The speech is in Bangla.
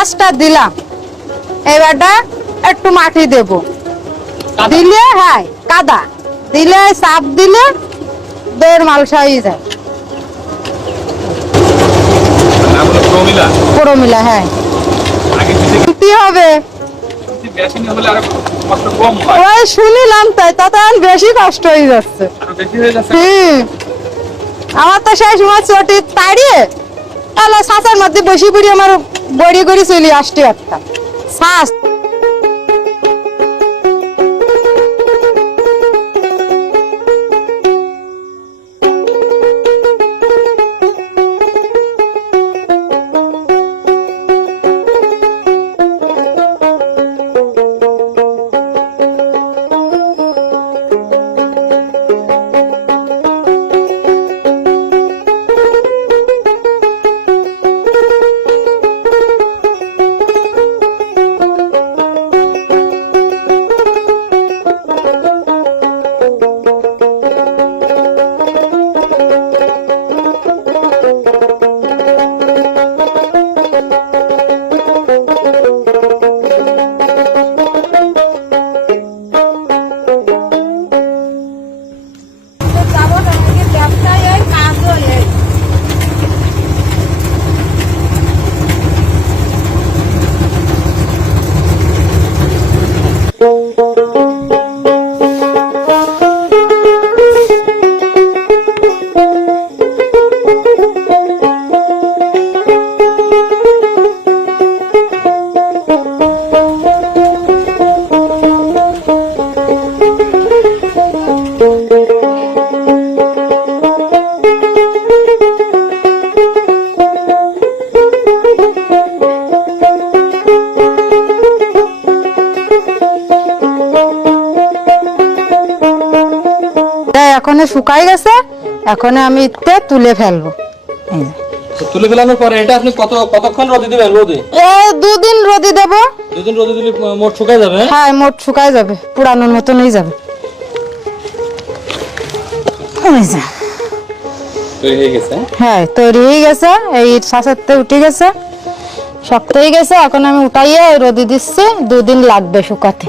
ছাঁচটা দিলাম, এবারটা একটু মাটি দেব, দিলে হ্যাঁ কাদা দিলে চাপ দিলে দইয়ের মালসা হয়ে যায়। প্রমিলা হ্যাঁ কি হবে ওই শুনিলাম, তাই তাতে বেশি কষ্ট হয়ে যাচ্ছে। আমার তো সেই সময় চটি তাড়িয়ে তাহলে ছাঁচের মধ্যে বসি পড়ি আমার বড়ি করে চলে আসছে একটা ছাঁচ। এখন শুকাই গেছে, এখন আমি তুলে ফেলবো। তুলে ফেলানোর পরে এটা আপনি কতক্ষণ রোদে দিবেন? রোদে এই 2 দিন রোদে দেব। 2 দিন রোদে দিলে মোট শুকায় যাবে? হ্যাঁ মোট শুকায় যাবে, পুরানোর মতন হয়ে যাবে। তৈরি হয়ে গেছে? হ্যাঁ তৈরি হয়ে গেছে, এই ছাঁচেতে উঠে গেছে, শক্ত হয়ে গেছে। এখন আমি উঠাইয়ে রোদে দিচ্ছি, 2 দিন লাগবে শুকাতে।